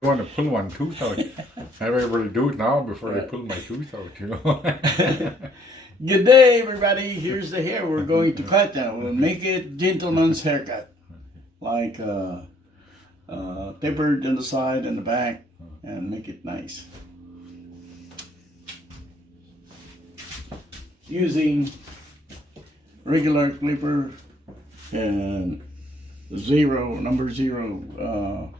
You want to pull one tooth out. Have everybody do it now before I pull my tooth out, you know. Good day, everybody. Here's the hair we're going to cut now. We'll make it gentleman's haircut. Like tapered on the side and the back and make it nice. Using regular clipper and number zero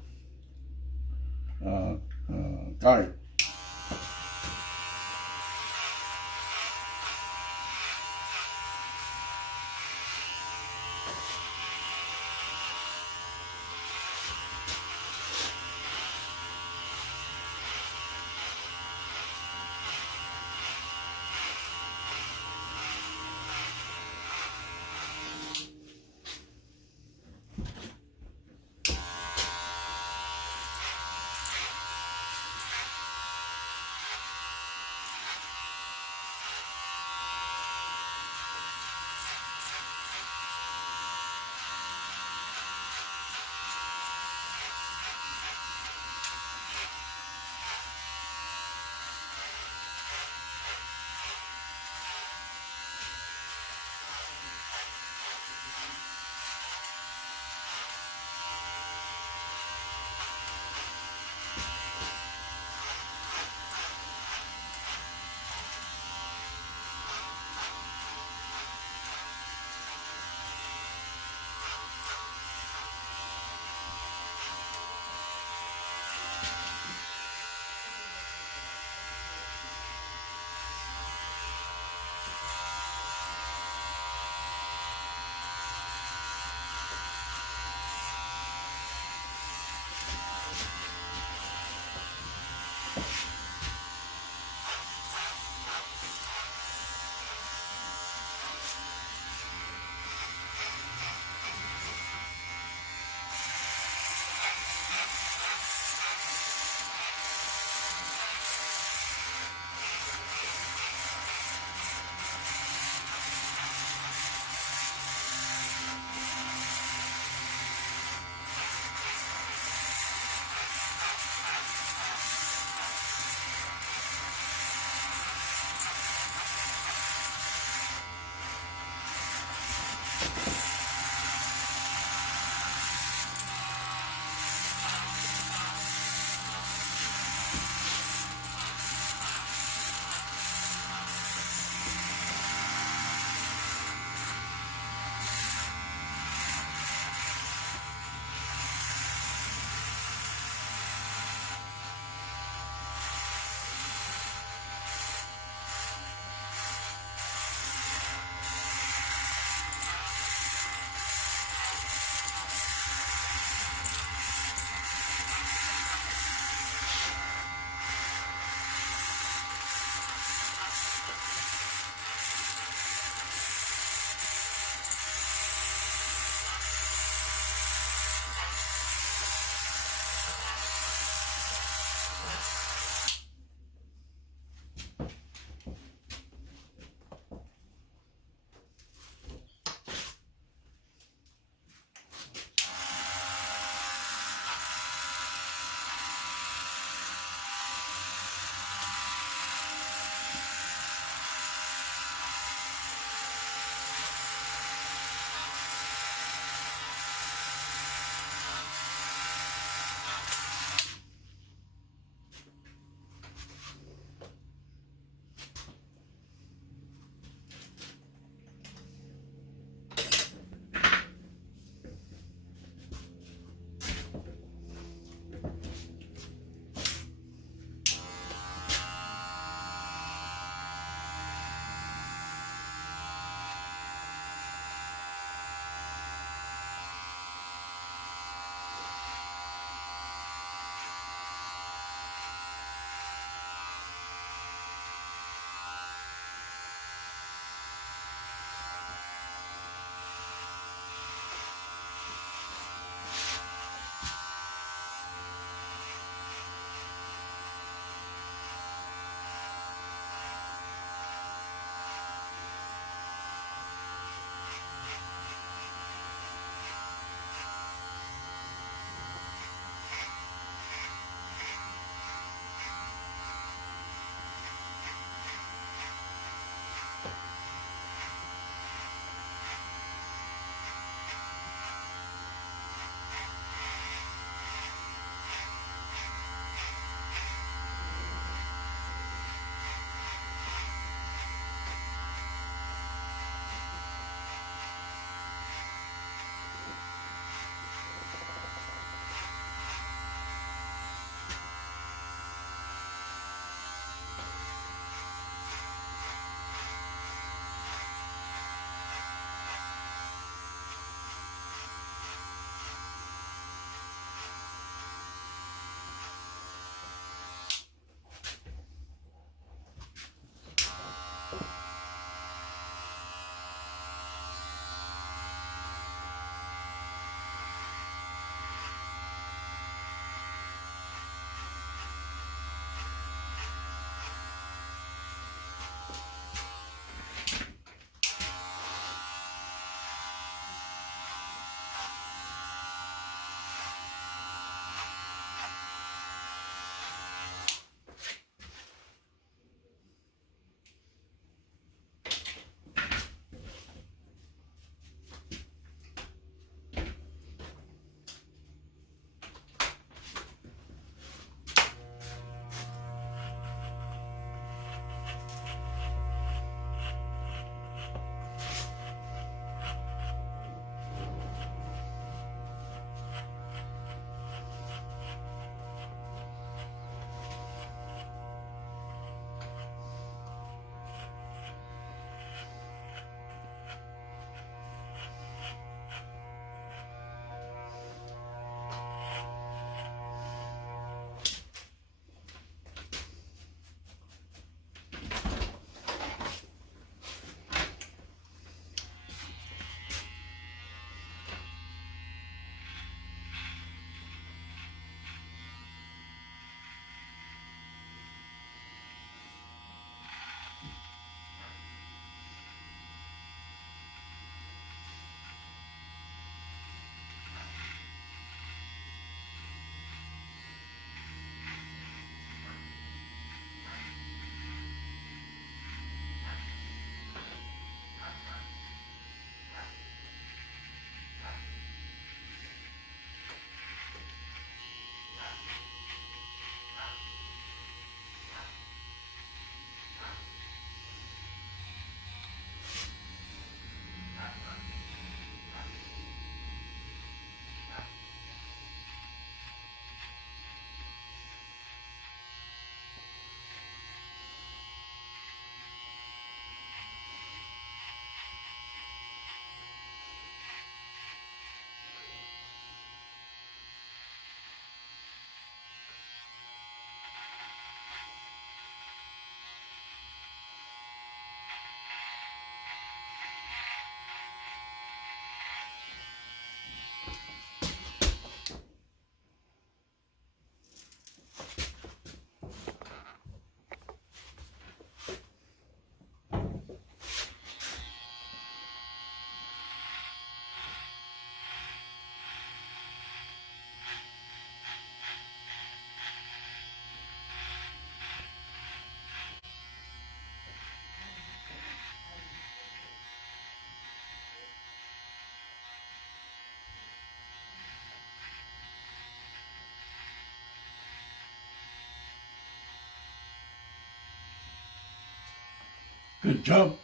guard. Good job.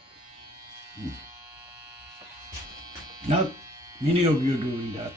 Not many of you doing that.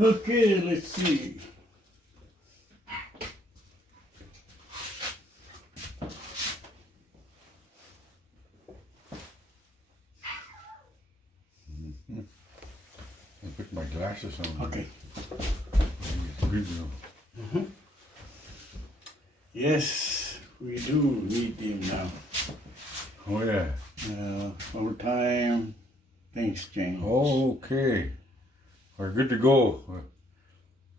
Okay, let's see. I put my glasses on. Okay. It's good now. Yes, we do need them now. Oh yeah. Over time, things change. Oh, okay. We're good to go.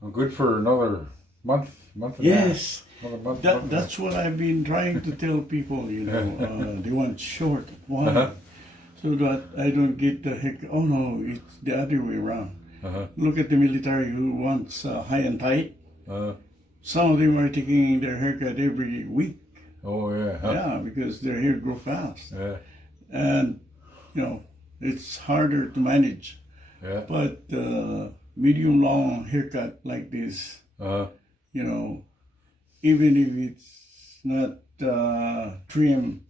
I'm good for another month and a half. Yes, Another month. that's what I've been trying to tell people, you know. They want short. Why? So that I don't get the heck, oh no, it's the other way around. Look at the military who wants high and tight. Some of them are taking their haircut every week. Oh yeah. Yeah, because their hair grow fast. Yeah. And, you know, it's harder to manage. Yeah. But medium long haircut like this, you know, even if it's not trim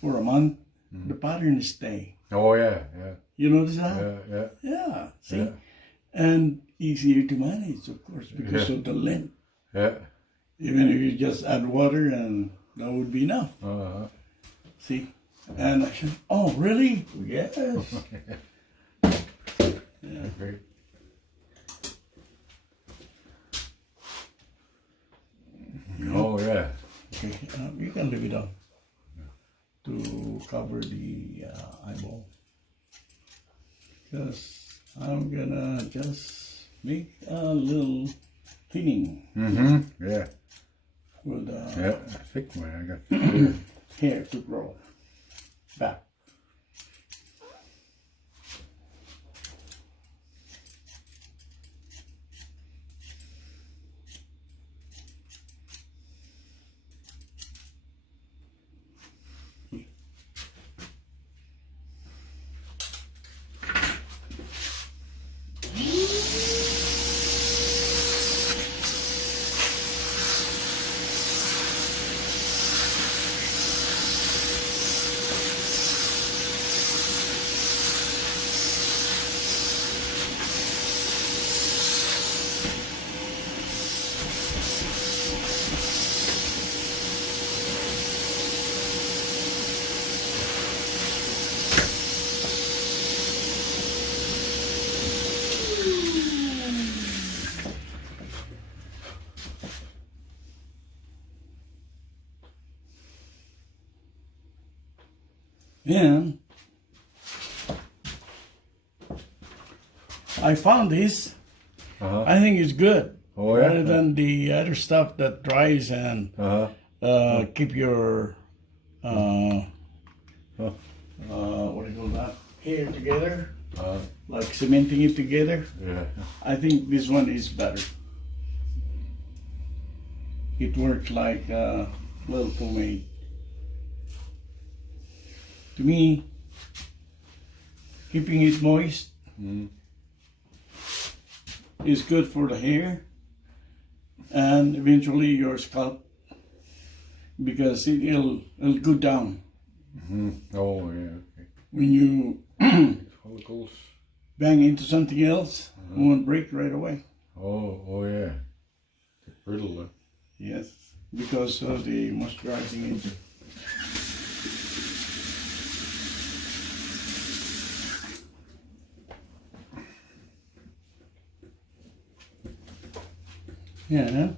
for a month, the pattern stay. Oh yeah. Yeah. You notice that? Yeah. Yeah. Yeah, see? Yeah. And easier to manage, of course, because of the length. Yeah. Even if you just add water, and that would be enough. See? And I said, oh, really? Yes. Yeah. Great. Oh yeah. Okay, you can leave it on to cover the eyeball. Because I'm gonna just make a little thinning Yeah. for the Yeah. Thick one. I got. hair to grow back. Then I found this. I think it's good. Oh yeah. Rather than the other stuff that dries and keep your what do you call that, hair together, like cementing it together. Yeah. I think this one is better. It works like a little pomade. To me, keeping it moist is good for the hair and eventually your scalp, because it'll go down. Oh yeah. Okay. When you Follicles. bang into something else, it won't break right away. Oh yeah. Brittle. Yes, because of the moisturizing agent. Yeah.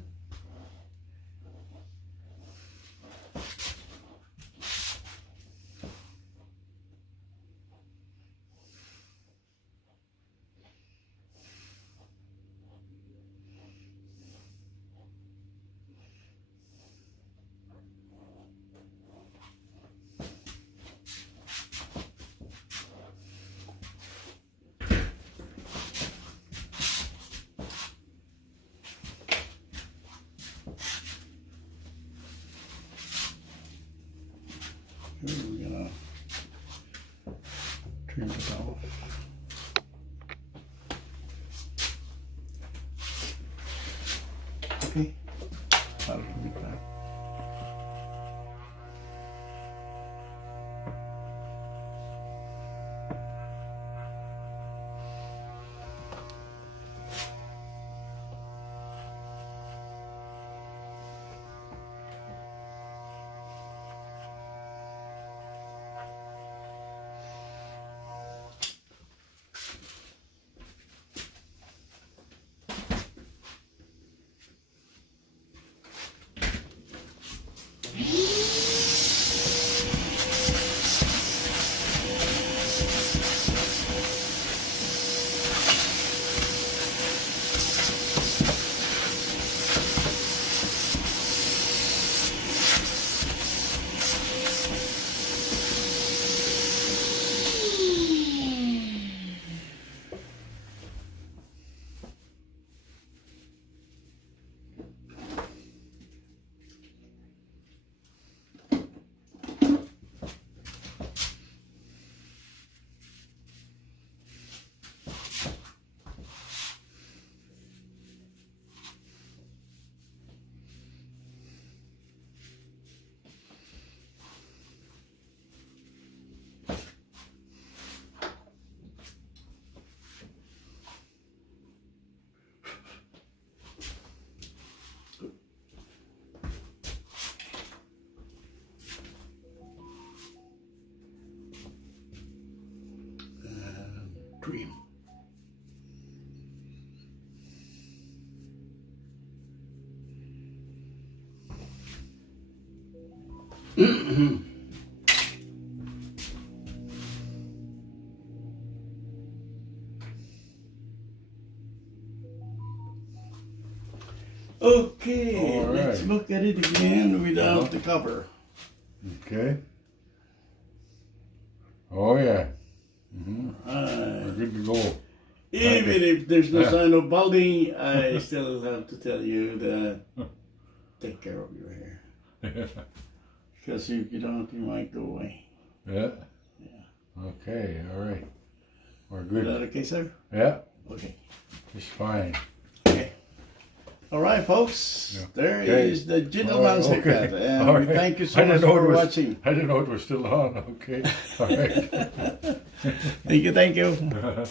Here we're gonna trim it off. Okay, I'll leave it back. Trim. Okay, All let's right. look at it again without the cover. Okay. Oh yeah. We're Alright. good to go. Even if there's no sign of balding, I still have to tell you that take care of your hair. Because if you don't, you might go away. Yeah. Okay. All right. We're Is good. that okay, sir? Yeah. Okay. Just fine. Okay. All right, folks. Yeah. There Okay. is the gentleman's All right, okay. haircut. And All we right. thank you so I didn't much know it for was- watching. I didn't know it was still on. Okay. All right. Thank you.